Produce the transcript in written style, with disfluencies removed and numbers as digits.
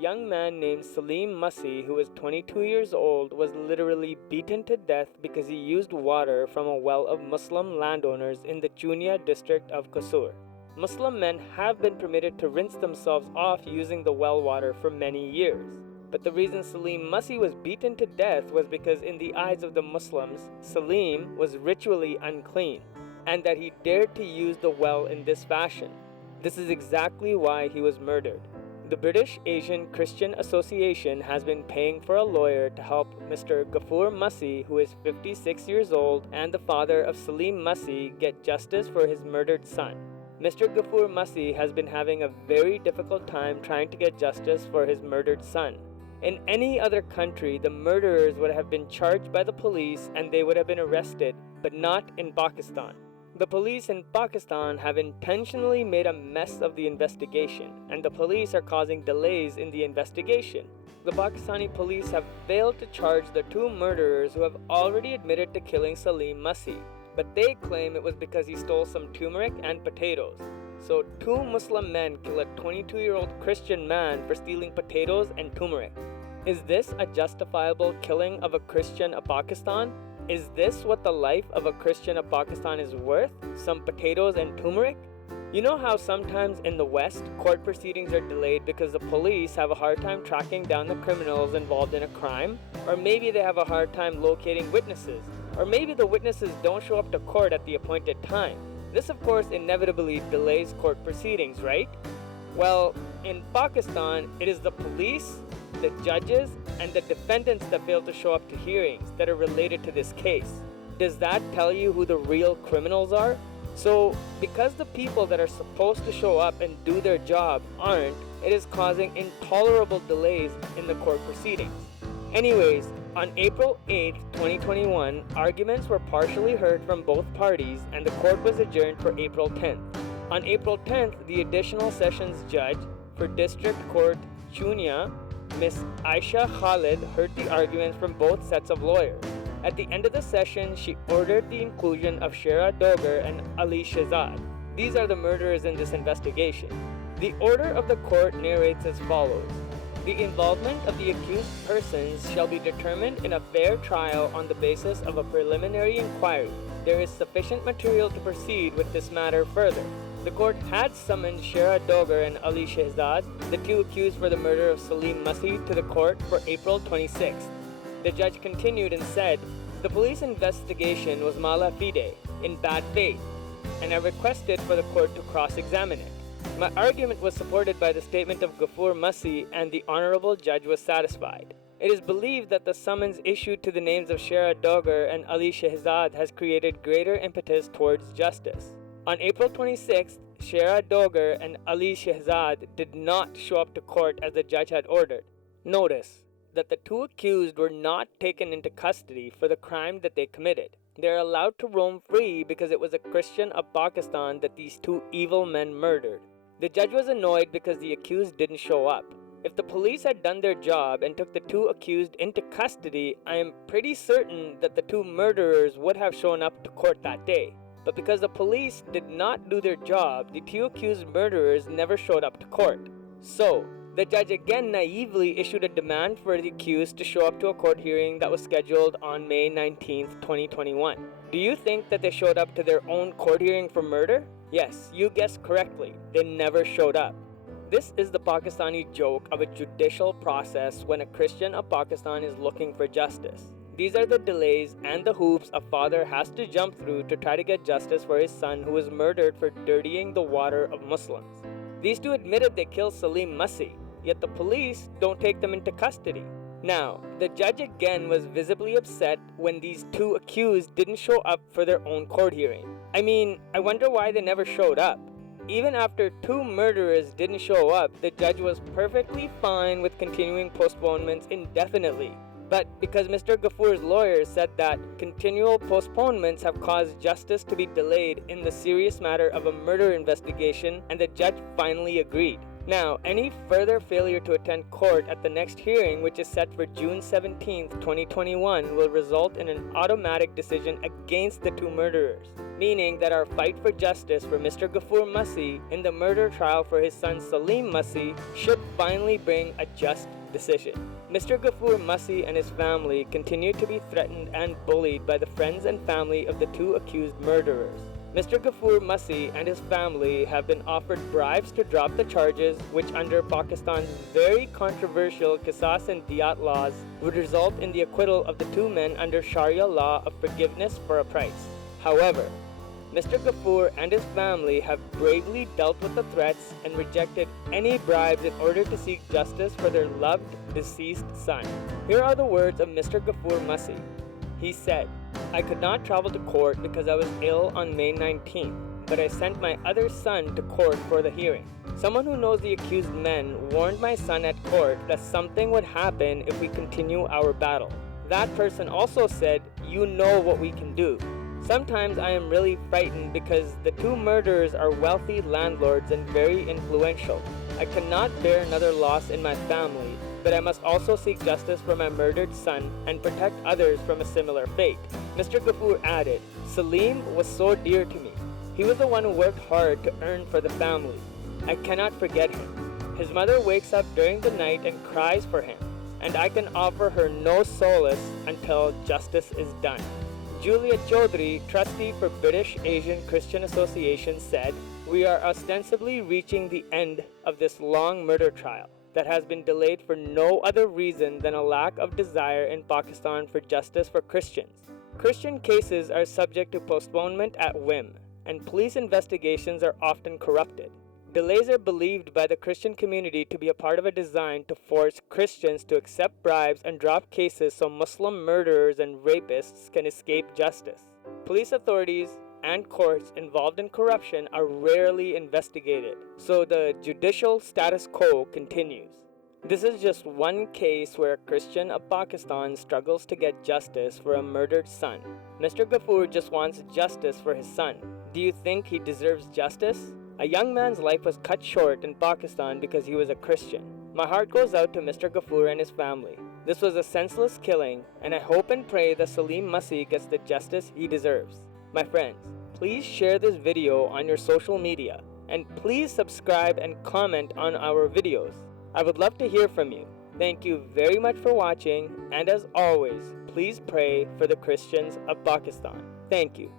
young man named Saleem Masih, who was 22 years old, was literally beaten to death because he used water from a well of Muslim landowners in the Chunia district of Kasur. Muslim men have been permitted to rinse themselves off using the well water for many years. But the reason Saleem Masih was beaten to death was because in the eyes of the Muslims, Saleem was ritually unclean, and that he dared to use the well in this fashion. This is exactly why he was murdered. The British Asian Christian Association has been paying for a lawyer to help Mr. Ghafoor Masih, who is 56 years old and the father of Saleem Masih, get justice for his murdered son. Mr. Ghafoor Masih has been having a very difficult time trying to get justice for his murdered son. In any other country, the murderers would have been charged by the police and they would have been arrested, but not in Pakistan. The police in Pakistan have intentionally made a mess of the investigation, and the police are causing delays in the investigation. The Pakistani police have failed to charge the two murderers who have already admitted to killing Saleem Masih, but they claim it was because he stole some turmeric and potatoes. So two Muslim men kill a 22-year-old Christian man for stealing potatoes and turmeric. Is this a justifiable killing of a Christian of Pakistan? Is this what the life of a Christian of Pakistan is worth? Some potatoes and turmeric? You know how sometimes in the West, court proceedings are delayed because the police have a hard time tracking down the criminals involved in a crime? Or maybe they have a hard time locating witnesses? Or maybe the witnesses don't show up to court at the appointed time? This, of course, inevitably delays court proceedings, right? Well, in Pakistan, it is the police, the judges, and the defendants that fail to show up to hearings that are related to this case. Does that tell you who the real criminals are? So, because the people that are supposed to show up and do their job aren't, it is causing intolerable delays in the court proceedings. Anyways, on April 8, 2021, arguments were partially heard from both parties and the court was adjourned for April 10th. On April 10th, the additional sessions judge for District Court Chunia, Ms. Aisha Khalid, heard the arguments from both sets of lawyers. At the end of the session, she ordered the inclusion of Shera Dogar and Ali Shehzad. These are the murderers in this investigation. The order of the court narrates as follows. The involvement of the accused persons shall be determined in a fair trial on the basis of a preliminary inquiry. There is sufficient material to proceed with this matter further. The court had summoned Shera Dogar and Ali Shehzad, the two accused for the murder of Saleem Masih, to the court for April 26th. The judge continued and said, the police investigation was mala fide, in bad faith, and I requested for the court to cross-examine it. My argument was supported by the statement of Ghafoor Masih and the honorable judge was satisfied. It is believed that the summons issued to the names of Shera Dogar and Ali Shehzad has created greater impetus towards justice. On April 26th, Shera Dogar and Ali Shehzad did not show up to court as the judge had ordered. Notice that the two accused were not taken into custody for the crime that they committed. They are allowed to roam free because it was a Christian of Pakistan that these two evil men murdered. The judge was annoyed because the accused didn't show up. If the police had done their job and took the two accused into custody, I am pretty certain that the two murderers would have shown up to court that day. But because the police did not do their job, the two accused murderers never showed up to court. So, the judge again naively issued a demand for the accused to show up to a court hearing that was scheduled on May 19, 2021. Do you think that they showed up to their own court hearing for murder? Yes, you guessed correctly. They never showed up. This is the Pakistani joke of a judicial process when a Christian of Pakistan is looking for justice. These are the delays and the hoops a father has to jump through to try to get justice for his son who was murdered for dirtying the water of Muslims. These two admitted they killed Saleem Masih, yet the police don't take them into custody. Now, the judge again was visibly upset when these two accused didn't show up for their own court hearing. I mean, I wonder why they never showed up. Even after two murderers didn't show up, the judge was perfectly fine with continuing postponements indefinitely. But because Mr. Ghafoor's lawyers said that continual postponements have caused justice to be delayed in the serious matter of a murder investigation, and the judge finally agreed. Now, any further failure to attend court at the next hearing, which is set for June 17, 2021, will result in an automatic decision against the two murderers, meaning that our fight for justice for Mr. Ghafoor Masih in the murder trial for his son Saleem Masih should finally bring a just decision. Mr. Ghafoor Masih and his family continue to be threatened and bullied by the friends and family of the two accused murderers. Mr. Ghafoor Masih and his family have been offered bribes to drop the charges, which under Pakistan's very controversial Qisas and Diyat laws would result in the acquittal of the two men under Sharia law of forgiveness for a price. However, Mr. Ghafoor and his family have bravely dealt with the threats and rejected any bribes in order to seek justice for their loved deceased son. Here are the words of Mr. Ghafoor Masih. He said, "I could not travel to court because I was ill on May 19th, but I sent my other son to court for the hearing. Someone who knows the accused men warned my son at court that something would happen if we continue our battle. That person also said, 'You know what we can do.' Sometimes I am really frightened because the two murderers are wealthy landlords and very influential. I cannot bear another loss in my family, but I must also seek justice for my murdered son and protect others from a similar fate." Mr. Ghafoor added, "Saleem was so dear to me. He was the one who worked hard to earn for the family. I cannot forget him. His mother wakes up during the night and cries for him, and I can offer her no solace until justice is done." Julia Chaudhry, trustee for British Asian Christian Association, said, "We are ostensibly reaching the end of this long murder trial that has been delayed for no other reason than a lack of desire in Pakistan for justice for Christians. Christian cases are subject to postponement at whim, and police investigations are often corrupted. Delays are believed by the Christian community to be a part of a design to force Christians to accept bribes and drop cases so Muslim murderers and rapists can escape justice. Police authorities and courts involved in corruption are rarely investigated, so the judicial status quo continues. This is just one case where a Christian of Pakistan struggles to get justice for a murdered son. Mr. Ghafoor just wants justice for his son. Do you think he deserves justice? A young man's life was cut short in Pakistan because he was a Christian. My heart goes out to Mr. Ghafoor and his family. This was a senseless killing, and I hope and pray that Saleem Masih gets the justice he deserves. My friends, please share this video on your social media, and please subscribe and comment on our videos. I would love to hear from you. Thank you very much for watching, and as always, please pray for the Christians of Pakistan. Thank you.